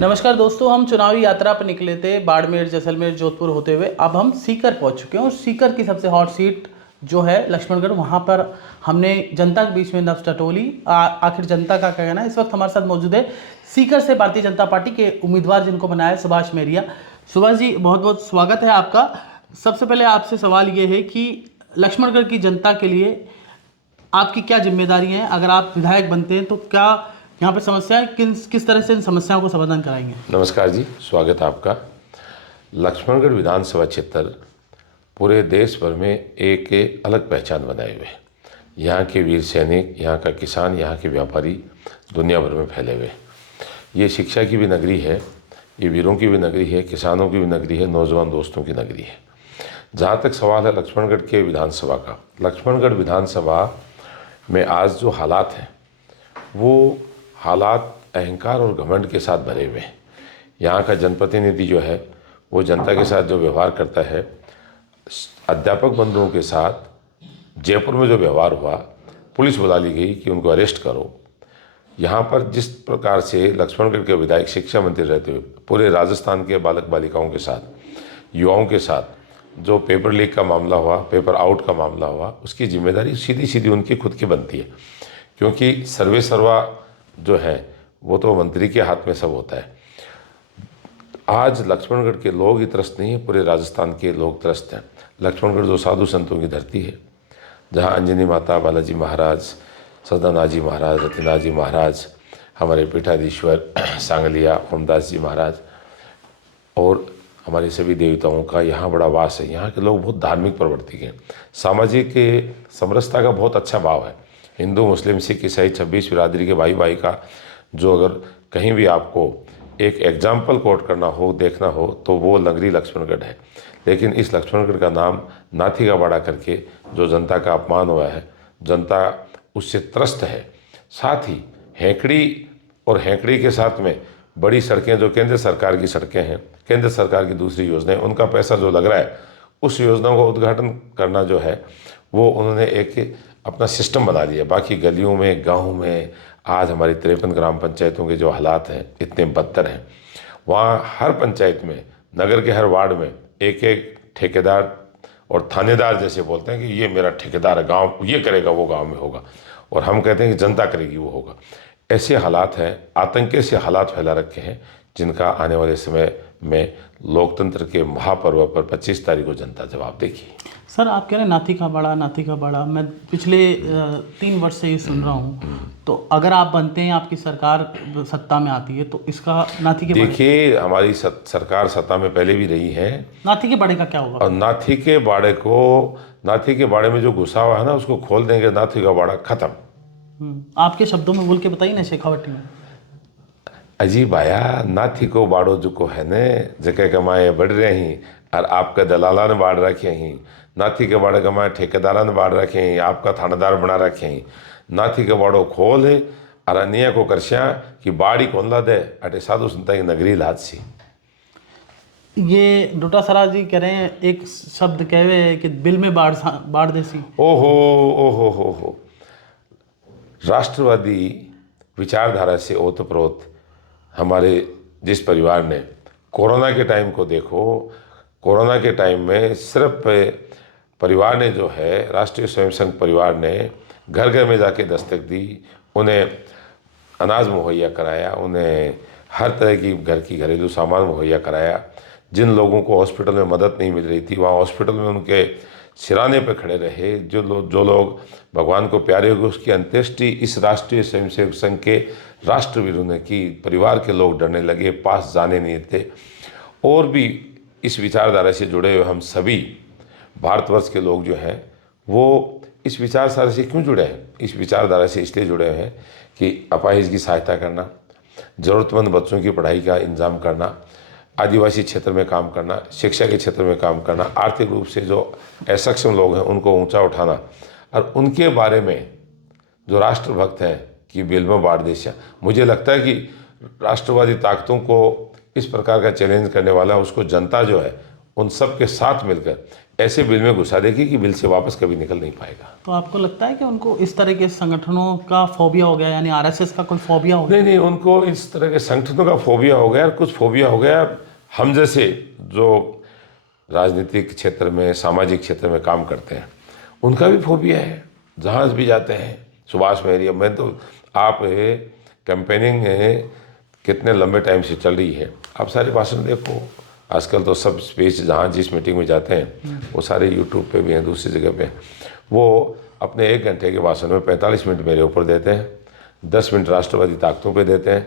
नमस्कार दोस्तों, हम चुनावी यात्रा पर निकले थे बाड़मेर, जैसलमेर, जोधपुर होते हुए। अब हम सीकर पहुंच चुके हैं और सीकर की सबसे हॉट सीट जो है लक्ष्मणगढ़, वहां पर हमने जनता के बीच में नब्ज टटोली। आखिर जनता का क्या कहना है। इस वक्त हमारे साथ मौजूद है सीकर से भारतीय जनता पार्टी के उम्मीदवार जिनको बनाया है सुभाष मेरिया। सुभाष जी, बहुत बहुत स्वागत है आपका। सबसे पहले आपसे सवाल ये है कि लक्ष्मणगढ़ की जनता के लिए आपकी क्या जिम्मेदारी है। अगर आप विधायक बनते हैं तो क्या यहाँ पे समस्या है, किस तरह से इन समस्याओं को समाधान कराएंगे। नमस्कार जी, स्वागत है आपका। लक्ष्मणगढ़ विधानसभा क्षेत्र पूरे देश भर में एक अलग पहचान बनाए हुए हैं। यहाँ के वीर सैनिक, यहाँ का किसान, यहाँ के व्यापारी दुनिया भर में फैले हुए। ये शिक्षा की भी नगरी है, ये वीरों की भी नगरी है, किसानों की भी नगरी है, नौजवान दोस्तों की नगरी है। जहाँ तक सवाल है लक्ष्मणगढ़ के विधानसभा का, लक्ष्मणगढ़ विधानसभा में आज जो हालात हैं वो हालात अहंकार और घमंड के साथ भरे हुए हैं। यहाँ का जनप्रतिनिधि जो है वो जनता के साथ जो व्यवहार करता है, अध्यापक बंधुओं के साथ जयपुर में जो व्यवहार हुआ, पुलिस बुला ली गई कि उनको अरेस्ट करो। यहाँ पर जिस प्रकार से लक्ष्मणगढ़ के विधायक शिक्षा मंत्री रहते हुए पूरे राजस्थान के बालक बालिकाओं के साथ, युवाओं के साथ जो पेपर लीक का मामला हुआ, पेपर आउट का मामला हुआ, उसकी जिम्मेदारी सीधी सीधी उनकी खुद की बनती है। क्योंकि सर्वे सर्वा जो है वो तो मंत्री के हाथ में सब होता है। आज लक्ष्मणगढ़ के लोग ही त्रस्त नहीं है, पूरे राजस्थान के लोग त्रस्त हैं। लक्ष्मणगढ़ जो साधु संतों की धरती है, जहाँ अंजनी माता, बालाजी महाराज, सदानाजी महाराज, रतिनाजी महाराज, हमारे पीठाधीश्वर सांगलिया ओमदास जी महाराज और हमारे सभी देवताओं का यहाँ बड़ा वास है। यहाँ के लोग बहुत धार्मिक प्रवृत्ति के हैं। सामाजिक समरसता का बहुत अच्छा भाव है। हिंदू, मुस्लिम, सिख, ईसाई 26 बिरादरी के भाई भाई का जो अगर कहीं भी आपको एक एग्जाम्पल कोट करना हो, देखना हो, तो वो नगरी लक्ष्मणगढ़ है। लेकिन इस लक्ष्मणगढ़ का नाम नाथी का बाड़ा करके जो जनता का अपमान हुआ है, जनता उससे त्रस्त है। साथ ही हैंकड़ी और हैंकड़ी के साथ में बड़ी सड़कें जो केंद्र सरकार की सड़कें हैं, केंद्र सरकार की दूसरी योजनाएं, उनका पैसा जो लग रहा है, उस योजनाओं का उद्घाटन करना जो है वो उन्होंने एक अपना सिस्टम बना लिया। बाकी गलियों में, गाँव में आज हमारी 53 ग्राम पंचायतों के जो हालात हैं इतने बदतर हैं। वहाँ हर पंचायत में, नगर के हर वार्ड में एक एक ठेकेदार और थानेदार जैसे बोलते हैं कि ये मेरा ठेकेदार है, गांव ये करेगा वो गांव में होगा, और हम कहते हैं कि जनता करेगी वो होगा। ऐसे हालात हैं, आतंके से हालात फैला रखे हैं, जिनका आने वाले समय में लोकतंत्र के महापर्व पर 25 तारीख को जनता जवाब देगी। सर, आप कह रहे हैं नाथी का बाड़ा, नाथी का बाड़ा। मैं पिछले 3 वर्ष से ये सुन रहा हूँ। तो अगर आप बनते हैं, आपकी सरकार सत्ता में आती है, तो इसका नाथी के देखिए, हमारी सरकार सत्ता में पहले भी रही है। नाथी के बाड़े का क्या होगा? और नाथी के बाड़े में जो घुसा हुआ है ना, उसको खोल देंगे, नाथी का बाड़ा खत्म। आपके शब्दों में बोल के बताइए ना शेखावटी में। अजीब आया, नाथी को बाड़ो जुको है ने, जगह कमाए बढ़ रहे ही और आपका दलाला ने बाढ़ रखे ही। नाथी के बाड़े कमाए ठेकेदारा ने बाढ़ रखे ही, आपका थानेदार बना रखे ही। नाथी के बाड़ो खोल है और अन्य को करश्या कि बाड़ी कौन ला दे, अटे साधु संता की नगरी लाद सी। ये डोटासरा जी कह रहे हैं, एक शब्द कह रहे हैं कि बिल में बाढ़ देसी। ओहो ओहो हो। राष्ट्रवादी विचारधारा से ओतप्रोत हमारे जिस परिवार ने कोरोना के टाइम को देखो, कोरोना के टाइम में सिर्फ परिवार ने जो है, राष्ट्रीय स्वयं संघ परिवार ने घर घर में जाके दस्तक दी, उन्हें अनाज मुहैया कराया, उन्हें हर तरह की घर की घरेलू सामान मुहैया कराया। जिन लोगों को हॉस्पिटल में मदद नहीं मिल रही थी, वहाँ हॉस्पिटल में उनके सिराने पर खड़े रहे। जो लोग भगवान को प्यारे हो गए, उसकी अंत्येष्टि इस राष्ट्रीय स्वयंसेवक संघ के राष्ट्रवीरों ने की। परिवार के लोग डरने लगे, पास जाने नहीं थे। और भी इस विचारधारा से जुड़े हुए हम सभी भारतवर्ष के लोग जो हैं वो इस विचारधारा से क्यों जुड़े हैं? इस विचारधारा से इसलिए जुड़े हैं कि अपाहिज की सहायता करना, ज़रूरतमंद बच्चों की पढ़ाई का इंतजाम करना, आदिवासी क्षेत्र में काम करना, शिक्षा के क्षेत्र में काम करना, आर्थिक रूप से जो असक्षम लोग हैं उनको ऊंचा उठाना, और उनके बारे में जो राष्ट्रभक्त हैं कि बिल में बाढ़ देश। मुझे लगता है कि राष्ट्रवादी ताकतों को इस प्रकार का चैलेंज करने वाला, उसको जनता जो है उन सब के साथ मिलकर ऐसे बिल में घुसा देगी कि बिल से वापस कभी निकल नहीं पाएगा। तो आपको लगता है कि उनको इस तरह के संगठनों का फोबिया हो गया, यानी आरएसएस का कोई फोबिया हो गया? नहीं, उनको इस तरह के संगठनों का फोबिया हो गया और कुछ फोबिया हो गया हम जैसे जो राजनीतिक क्षेत्र में, सामाजिक क्षेत्र में काम करते हैं, उनका भी फोबिया है। जहाँ भी जाते हैं, सुभाष में एरिया में तो आप कैंपेनिंग कितने लंबे टाइम से चल रही है, आप सारे भाषण देखो। आजकल तो सब स्पीच जहाँ जिस मीटिंग में जाते हैं वो सारे यूट्यूब पे भी हैं, दूसरी जगह पे। वो अपने 1 घंटे के भाषण में 45 मिनट मेरे ऊपर देते हैं, 10 मिनट राष्ट्रवादी ताकतों पे देते हैं,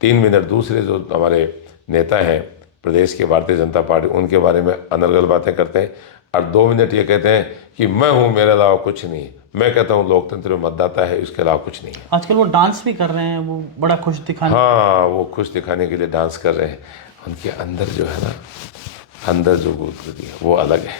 3 मिनट दूसरे जो हमारे नेता हैं प्रदेश के भारतीय जनता पार्टी, उनके बारे में अनर्गल बातें करते हैं, और 2 मिनट ये कहते हैं कि मैं हूँ, मेरे अलावा कुछ नहीं। मैं कहता हूँ लोकतंत्र में मतदाता है, इसके अलावा कुछ नहीं है। आजकल वो डांस भी कर रहे हैं, वो बड़ा खुश दिखाने। हाँ, वो खुश दिखाने के लिए डांस कर रहे हैं। उनके अंदर जो है ना, अंदर जो गुदगुदी है वो अलग है।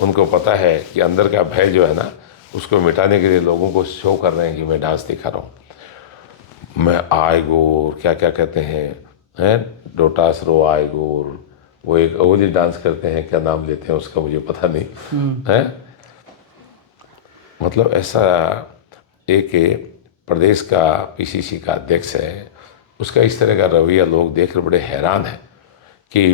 उनको पता है कि अंदर का भय जो है ना, उसको मिटाने के लिए लोगों को शो कर रहे हैं कि मैं डांस दिखा रहा हूँ। मैं आयगोर क्या क्या कहते हैं डोटास रो आयगोर, वो एक अवधी डांस करते हैं, क्या नाम लेते हैं उसका मुझे पता नहीं है। मतलब ऐसा एक प्रदेश का पीसीसी का अध्यक्ष है, उसका इस तरह का रवैया लोग देख कर बड़े हैरान हैं कि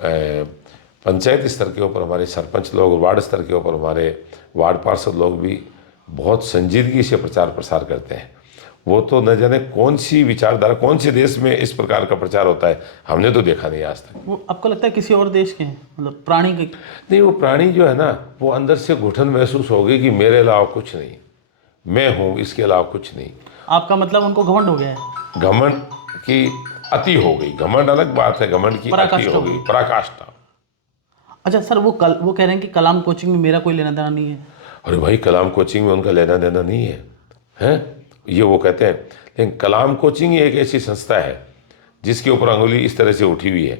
पंचायत स्तर के ऊपर हमारे सरपंच लोग, वार्ड स्तर के ऊपर हमारे वार्ड पार्षद लोग भी बहुत संजीदगी से प्रचार प्रसार करते हैं। वो तो न जाने कौन सी विचारधारा, कौन से देश में इस प्रकार का प्रचार होता है, हमने तो देखा नहीं आज तक। वो आपको लगता है किसी और देश के हैं, मतलब प्राणी के? नहीं, वो प्राणी जो है ना, वो अंदर से घुटन महसूस होगी कि मेरे अलावा कुछ नहीं, मैं हूँ, इसके अलावा कुछ नहीं। आपका मतलब उनको घमंड हो गया है? घमंड की अति हो गई। घमंड अलग बात है, घमंड की अति हो गई, पराकाष्ठा। अच्छा सर, वो कह रहे हैं कि कलाम कोचिंग में मेरा कोई लेना देना नहीं है। अरे भाई, कलाम कोचिंग में उनका लेना देना नहीं है, हैं? ये वो कहते हैं। लेकिन कलाम कोचिंग एक ऐसी संस्था है जिसके ऊपर अंगुली इस तरह से उठी हुई है,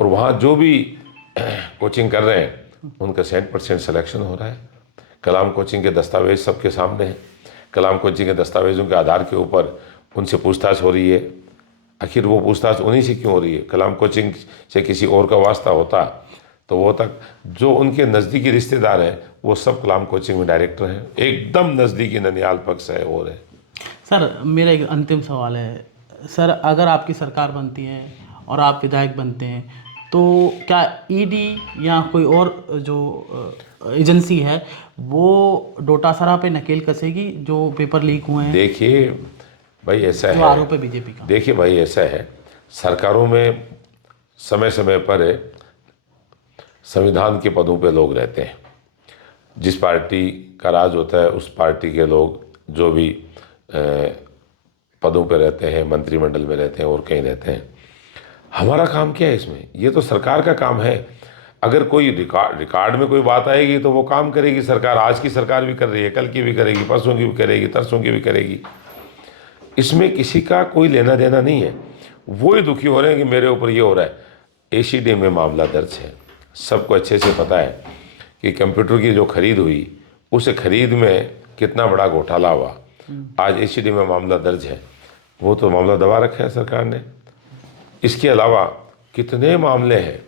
और वहाँ जो भी कोचिंग कर रहे हैं उनका 100% सिलेक्शन हो रहा है। कलाम कोचिंग के दस्तावेज सबके सामने हैं। कलाम कोचिंग के दस्तावेजों के आधार के ऊपर उनसे पूछताछ हो रही है। आखिर वो पूछताछ उन्हीं से क्यों हो रही है? कलाम कोचिंग से किसी और का वास्ता होता तो वो तक जो उनके नज़दीकी रिश्तेदार हैं वो सब कलाम कोचिंग में डायरेक्टर हैं, एकदम नज़दीकी ननियाल पक्ष है और है। सर मेरा एक अंतिम सवाल है सर, अगर आपकी सरकार बनती है और आप विधायक बनते हैं तो क्या ईडी या कोई और जो एजेंसी है वो डोटासरा पे नकेल कसेगी जो पेपर लीक हुए हैं? देखिए भाई, ऐसा है, आरोप है बीजेपी का। देखिए भाई, ऐसा है, सरकारों में समय समय पर संविधान के पदों पे लोग रहते हैं। जिस पार्टी का राज होता है उस पार्टी के लोग जो भी पदों पे रहते हैं, मंत्रिमंडल में रहते हैं और कहीं रहते हैं। हमारा काम क्या है इसमें? ये तो सरकार का काम है। अगर कोई रिकॉर्ड में कोई बात आएगी तो वो काम करेगी सरकार। आज की सरकार भी कर रही है, कल की भी करेगी, परसों की भी करेगी, तरसों की भी करेगी। इसमें किसी का कोई लेना देना नहीं है। वो ही दुखी हो रहे हैं कि मेरे ऊपर ये हो रहा है। एसीडी में मामला दर्ज है, सबको अच्छे से पता है कि कंप्यूटर की जो खरीद हुई उस खरीद में कितना बड़ा घोटाला हुआ। आज एसीडी में मामला दर्ज है, वो तो मामला दबा रखा है सरकार ने। इसके अलावा कितने मामले हैं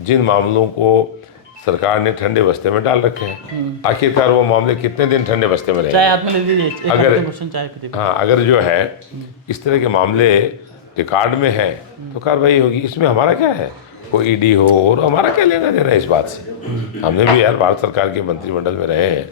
जिन मामलों को सरकार ने ठंडे बस्ते में डाल रखे हैं। आखिरकार वो मामले कितने दिन ठंडे बस्ते में रहेंगे? चाय हाथ में ले लीजिए, अगर जो है इस तरह के मामले रिकॉर्ड में है तो कार्रवाई होगी। इसमें हमारा क्या है? कोई ईडी हो और हमारा क्या लेना देना है इस बात से? हमने भी यार भारत सरकार के मंत्रिमंडल में रहे हैं,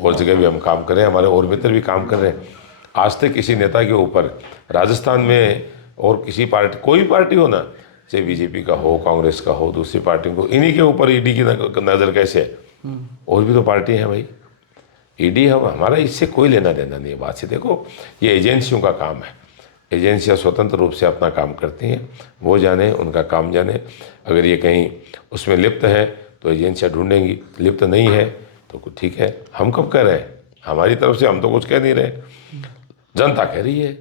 और जगह भी हम काम कर रहे हैं, हमारे और मित्र भी काम कर रहे हैं। आज तक किसी नेता के ऊपर राजस्थान में और किसी पार्टी, कोई भी पार्टी हो ना, चाहे बीजेपी का हो, कांग्रेस का हो, दूसरी पार्टी को, इन्हीं के ऊपर ईडी की नज़र कैसे है? और भी तो पार्टी है भाई। ईडी है, हमारा इससे कोई लेना देना नहीं है बात से। देखो, ये एजेंसियों का काम है। एजेंसियां स्वतंत्र रूप से अपना काम करती हैं, वो जाने, उनका काम जाने। अगर ये कहीं उसमें लिप्त है तो एजेंसियां ढूंढेंगी, लिप्त नहीं है तो कुछ ठीक है। हम कब कह रहे हैं? हमारी तरफ से हम तो कुछ कह नहीं रहे, जनता कह रही है।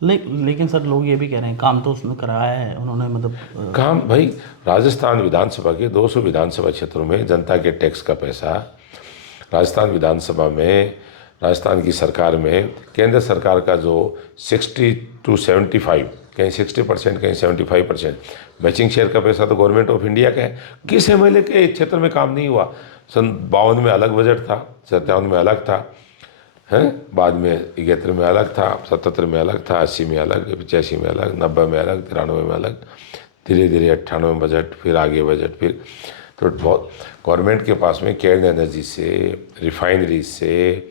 लेकिन सर लोग ये भी कह रहे हैं काम तो उसने कराया है उन्होंने, मतलब काम भाई, राजस्थान विधानसभा के 200 विधानसभा क्षेत्रों में जनता के टैक्स का पैसा राजस्थान विधानसभा में, राजस्थान की सरकार में, केंद्र सरकार का जो 60 to 75 कहीं 60%, कहीं 75%। मैचिंग शेयर का पैसा तो गवर्नमेंट ऑफ इंडिया का है। किस एमएलए के इस क्षेत्र में काम नहीं हुआ? सन 52 में अलग बजट था, 57 में अलग था, हैं, बाद में 71 में अलग था, 77 में अलग था, 80 में अलग, 85 में अलग, 90 में अलग, 93 में अलग, धीरे धीरे 98 में बजट, फिर आगे बजट, फिर तो बहुत गवर्नमेंट के पास में केयर एनर्जी से, रिफाइनरी से,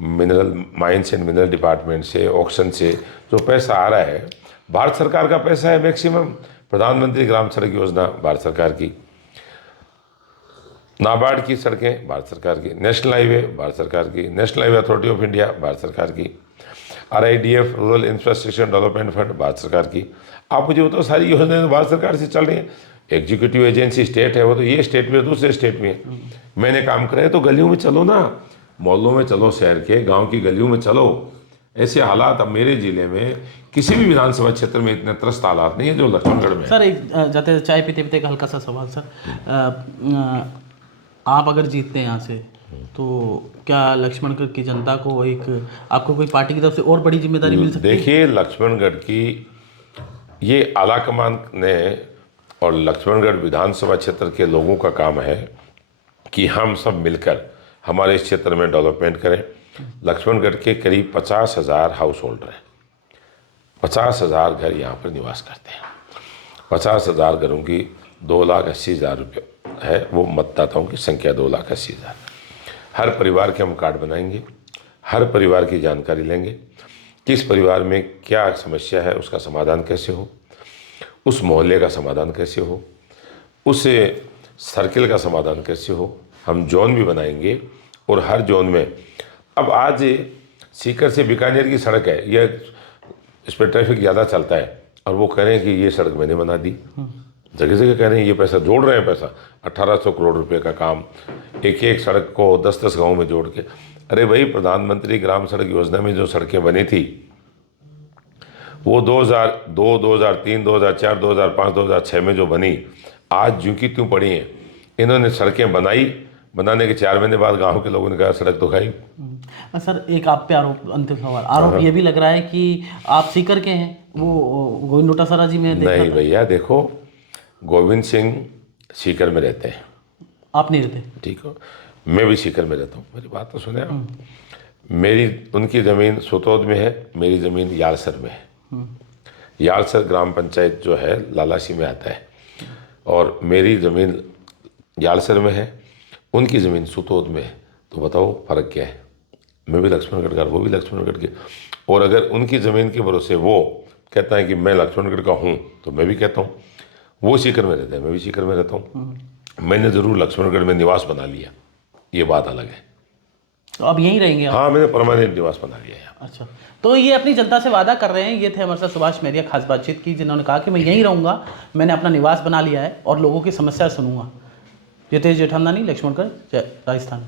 mineral mines and mineral department से, ऑक्शन से जो पैसा आ रहा है, भारत सरकार का पैसा है मैक्सिमम। प्रधानमंत्री ग्राम सड़क योजना भारत सरकार की, नाबार्ड की सड़कें भारत सरकार की, नेशनल हाईवे भारत सरकार की, national highway authority of India Bharat सरकार की, RIDF rural infrastructure development fund Bharat सरकार की। आप मुझे बताओ, सारी योजनाएं भारत सरकार से चल रही हैं। एग्जीक्यूटिव एजेंसी स्टेट है, वो तो ये स्टेट में, दूसरे स्टेट में। मैंने काम कराया तो गलियों में चलो ना, मोहल्लों में चलो, शहर के गांव की गलियों में चलो। ऐसे हालात अब मेरे जिले में किसी भी विधानसभा क्षेत्र में इतने त्रस्त हालात नहीं है जो लक्ष्मणगढ़ में। सर एक जाते चाय पीते पीते एक हल्का सा सवाल सर, आप अगर जीतते हैं यहाँ से तो क्या लक्ष्मणगढ़ की जनता को एक, आपको कोई पार्टी की तरफ से और बड़ी जिम्मेदारी मिल सकती है? देखिए, लक्ष्मणगढ़ की ये आलाकमान ने और लक्ष्मणगढ़ विधानसभा क्षेत्र के लोगों का काम है कि हम सब मिलकर हमारे इस क्षेत्र में डेवलपमेंट करें। लक्ष्मणगढ़ के करीब 50,000 हाउस होल्डर हैं, 50,000 घर यहाँ पर निवास करते हैं। 50,000 घरों की 2,80,000 रुपये है वो मतदाताओं की संख्या, 2,80,000। हर परिवार के हम कार्ड बनाएंगे, हर परिवार की जानकारी लेंगे, किस परिवार में क्या समस्या है, उसका समाधान कैसे हो, उस मोहल्ले का समाधान कैसे हो, उस सर्किल का समाधान कैसे हो। हम जोन भी बनाएंगे और हर जोन में, अब आज सीकर से बीकानेर की सड़क है, यह इस पर ट्रैफिक ज़्यादा चलता है और वो कह रहे हैं कि ये सड़क मैंने बना दी। जगह जगह कह रहे हैं ये पैसा जोड़ रहे हैं, पैसा 1800 करोड़ रुपए का काम, एक एक सड़क को 10-10 गाँव में जोड़ के। अरे भाई, प्रधानमंत्री ग्राम सड़क योजना में जो सड़कें बनी थी वो 2002, 2003, 2004, 2005, 2006 में जो बनी, आज ज्यों की त्यों पड़ी हैं। इन्होंने सड़कें बनाई, बनाने के 4 महीने बाद गांव के लोगों ने कहा सड़क तो खाई। सर एक आप पे आरोप, अंतिम सवाल, आरोप ये भी लग रहा है कि आप सीकर के हैं, वो गोविंद डोटासरा जी में नहीं भैया, देखो, गोविंद सिंह सीकर में रहते हैं, आप नहीं रहते, ठीक हो, मैं भी सीकर में रहता हूँ, मेरी बात तो सुने आप। मेरी उनकी ज़मीन सुतौद में है, मेरी ज़मीन यालसर में है। यालसर ग्राम पंचायत जो है लालासी में आता है, और मेरी ज़मीन यालसर में है, उनकी ज़मीन सुतौद में है। तो बताओ फ़र्क क्या है? मैं भी लक्ष्मणगढ़ का, वो भी लक्ष्मणगढ़ के। और अगर उनकी ज़मीन के भरोसे वो कहता है कि मैं लक्ष्मणगढ़ का हूँ, तो मैं भी कहता हूँ। वो सीकर में रहता है, मैं भी सीकर में रहता हूँ। मैंने ज़रूर लक्ष्मणगढ़ में निवास बना लिया, ये बात अलग है। तो अब यहीं रहेंगे आप? हाँ, मैंने परमानेंट निवास बना लिया है। अच्छा, तो ये अपनी जनता से वादा कर रहे हैं। ये थे हमारे साथ सुभाष महरिया खास बातचीत की, जिन्होंने कहा कि मैं यहीं रहूँगा, मैंने अपना निवास बना लिया है और लोगों की समस्या सुनूंगा। ये थे जेठानंदानी, लक्ष्मणगढ़, राजस्थान।